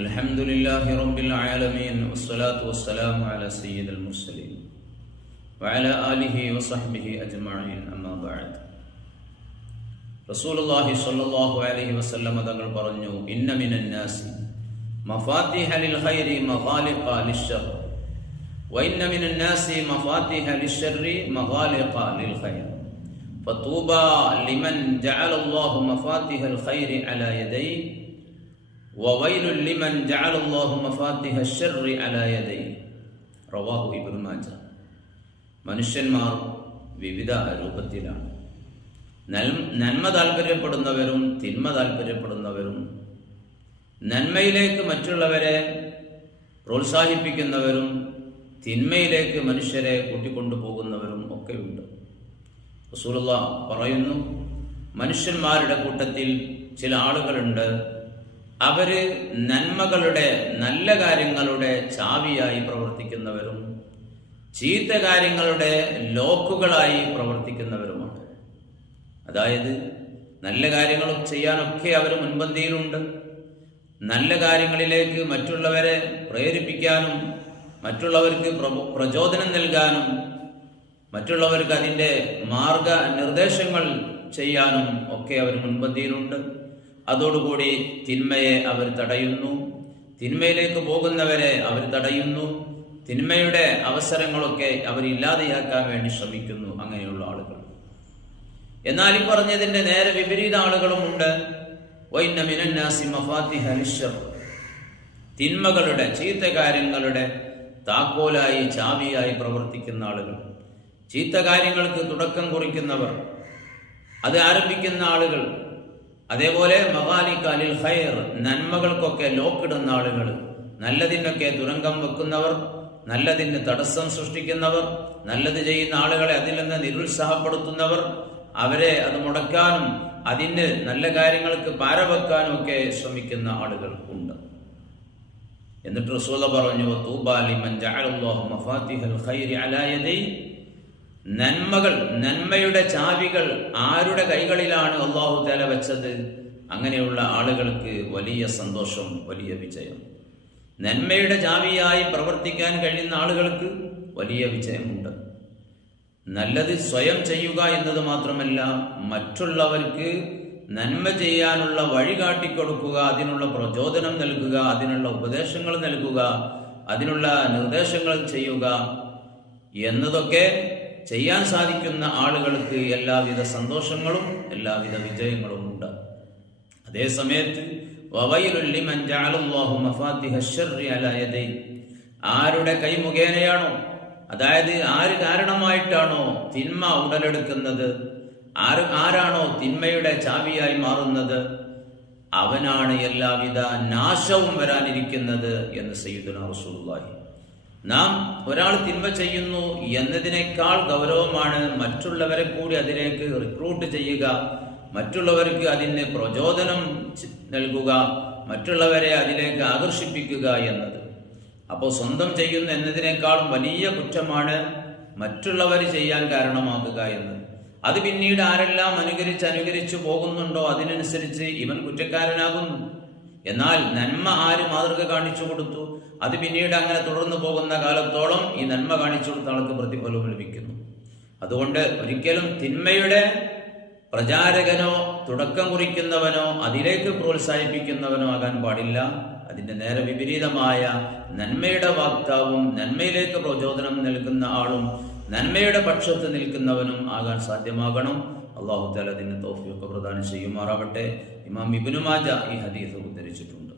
الحمد لله رب العالمين والصلاة والسلام على سيد المرسلين وعلى آله وصحبه أجمعين أما بعد رسول الله صلى الله عليه وسلم തങ്ങൾ പറഞ്ഞു إن من الناس مفاتيح للخير مغالق للشر وإن من الناس مفاتيح للشر مغالق للخير فطوبى لمن جعل الله مفاتيح الخير على يديه وويل لمن جعل الله مفاتيح الشر على يديه റവാഹു ഇബ്നു മാജ. മനുഷ്യന്മാർ വിവിധ രൂപത്തിലാണ്. നന്മ താല്പര്യപ്പെടുന്നവരും തിന്മ താല്പര്യപ്പെടുന്നവരും, നന്മയിലേക്ക് മറ്റുള്ളവരെ പ്രോത്സാഹിപ്പിക്കുന്നവരും തിന്മയിലേക്ക് മനുഷ്യരെ കൂട്ടിക്കൊണ്ടുപോകുന്നവരും ഒക്കെയുണ്ട്. റസൂലുള്ളാഹ് പറയുന്നു, മനുഷ്യന്മാരുടെ കൂട്ടത്തിൽ ചില ആളുകളുണ്ട്, അവര് നന്മകളുടെ നല്ല കാര്യങ്ങളുടെ ചാവിയായി പ്രവർത്തിക്കുന്നവരും ചീത്ത കാര്യങ്ങളുടെ ലോക്കുകളായി പ്രവർത്തിക്കുന്നവരുമാണ്. അതായത് നല്ല കാര്യങ്ങൾ ചെയ്യാനൊക്കെ അവർ മുൻപന്തിയിലുണ്ട്. നല്ല കാര്യങ്ങളിലേക്ക് മറ്റുള്ളവരെ പ്രേരിപ്പിക്കാനും മറ്റുള്ളവർക്ക് പ്രചോദനം നൽകാനും മറ്റുള്ളവർക്ക് അതിൻ്റെ മാർഗനിർദ്ദേശങ്ങൾ ചെയ്യാനും ഒക്കെ അവർ മുൻപന്തിയിലുണ്ട്. അതോടുകൂടി തിന്മയെ അവർ തടയുന്നു, തിന്മയിലേക്ക് പോകുന്നവരെ അവർ തടയുന്നു, തിന്മയുടെ അവസരങ്ങളൊക്കെ അവർ ഇല്ലാതെയാക്കാൻ വേണ്ടി ശ്രമിക്കുന്നു. അങ്ങനെയുള്ള ആളുകൾ. എന്നാൽ ഈ പറഞ്ഞതിന്റെ നേരെ വിപരീത ആളുകളുമുണ്ട്. വഇന്ന മിനന്നാസി മഫാത്തിഹ ലിശ്ശർ, തിന്മകളുടെ ചീത്ത കാര്യങ്ങളുടെ താക്കോലായി ചാവിയായി പ്രവർത്തിക്കുന്ന ആളുകൾ, ചീത്ത കാര്യങ്ങൾക്ക് തുടക്കം കുറിക്കുന്നവർ, അത് ആരംഭിക്കുന്ന ആളുകൾ. അതേപോലെ മഗാലിക ലിൽ ഖൈർ, നന്മകൾക്കൊക്കെ ലോക്കിടുന്ന ആളുകൾ, നല്ലതിനൊക്കെ തുരങ്കം വെക്കുന്നവർ, നല്ലതിന് തടസ്സം സൃഷ്ടിക്കുന്നവർ, നല്ലത് ചെയ്യുന്ന ആളുകളെ അതിൽ നിന്ന് നിരുത്സാഹപ്പെടുത്തുന്നവർ, അവരെ അത് മുടക്കാനും അതിന് നല്ല കാര്യങ്ങൾക്ക് പാരവെക്കാനും ഒക്കെ ശ്രമിക്കുന്ന ആളുകൾ ഉണ്ട്. എന്നിട്ട് റസൂൽ പറഞ്ഞു, തൂബാ ലിമൻ ജഅലല്ലാഹു മഫാത്തിഹൽ ഖൈരി അലാ യദൈഹി, നന്മയുടെ ചാവികൾ ആരുടെ കൈകളിലാണ് അല്ലാഹു തആല വെച്ചത്, അങ്ങനെയുള്ള ആളുകൾക്ക് വലിയ സന്തോഷം, വലിയ വിജയം. നന്മയുടെ ചാവിയായി പ്രവർത്തിക്കാൻ കഴിയുന്ന ആളുകൾക്ക് വലിയ വിജയമുണ്ട്. നല്ലത് സ്വയം ചെയ്യുക എന്നത് മാത്രമല്ല, മറ്റുള്ളവർക്ക് നന്മ ചെയ്യാനുള്ള വഴി കാട്ടിക്കൊടുക്കുക, അതിനുള്ള പ്രചോദനം നൽകുക, അതിനുള്ള ഉപദേശങ്ങൾ നൽകുക, അതിനുള്ള നിർദ്ദേശങ്ങൾ ചെയ്യുക എന്നതൊക്കെ ചെയ്യാൻ സാധിക്കുന്ന ആളുകൾക്ക് എല്ലാവിധ സന്തോഷങ്ങളും എല്ലാവിധ വിജയങ്ങളും ഉണ്ട്. അതേ സമയത്ത് വവൈലുൽ ലിമൻ ജഅലല്ലാഹു മഫാത്തിഹ അശ്ശർരി അലാ യദൈഹി, ആരുടെ കൈ മുഖേനയാണോ, അതായത് ആര് കാരണമായിട്ടാണോ തിന്മ ഉടലെടുക്കുന്നത്, ആരാണോ തിന്മയുടെ ചാവിയായി മാറുന്നത്, അവനാണ് എല്ലാവിധ നാശവും വരാനിരിക്കുന്നത് എന്ന് സയ്യിദുനാ റസൂലുള്ളാഹി. നാം ഒരാൾ തിന്മ ചെയ്യുന്നു എന്നതിനേക്കാൾ ഗൗരവമാണ് മറ്റുള്ളവരെ കൂടി അതിലേക്ക് റിക്രൂട്ട് ചെയ്യുക, മറ്റുള്ളവർക്ക് അതിന് പ്രചോദനം നൽകുക, മറ്റുള്ളവരെ അതിലേക്ക് ആകർഷിപ്പിക്കുക എന്നത്. അപ്പോൾ സ്വന്തം ചെയ്യുന്നു എന്നതിനേക്കാളും വലിയ കുറ്റമാണ് മറ്റുള്ളവർ ചെയ്യാൻ കാരണമാക്കുക എന്നത്. അത് പിന്നീട് ആരെല്ലാം അനുകരിച്ചു പോകുന്നുണ്ടോ അതിനനുസരിച്ച് ഇവൻ കുറ്റക്കാരനാകുന്നു. എന്നാൽ നന്മ ആര് മാതൃക കാണിച്ചു കൊടുത്തു, അത് പിന്നീട് അങ്ങനെ തുടർന്നു പോകുന്ന കാലത്തോളം ഈ നന്മ കാണിച്ചു കൊടുത്ത ആൾക്ക് പ്രതിഫലവും ലഭിക്കുന്നു. അതുകൊണ്ട് ഒരിക്കലും തിന്മയുടെ പ്രചാരകനോ തുടക്കം കുറിക്കുന്നവനോ അതിലേക്ക് പ്രോത്സാഹിപ്പിക്കുന്നവനോ ആകാൻ പാടില്ല. അതിന്റെ നേരെ വിപരീതമായ നന്മയുടെ വാക്താവും നന്മയിലേക്ക് പ്രചോദനം നൽകുന്ന ആളും നന്മയുടെ പക്ഷത്ത് നിൽക്കുന്നവനും ആകാൻ സാധ്യമാകണം. അല്ലാഹു തആല അതിന് തൗഫീഖ് പ്രദാനം ചെയ്യുമാറാവട്ടെ. ഇമാം ഇബ്നു മാജ ഈ ഹദീസ് ഉദ്ധരിച്ചിട്ടുണ്ട്.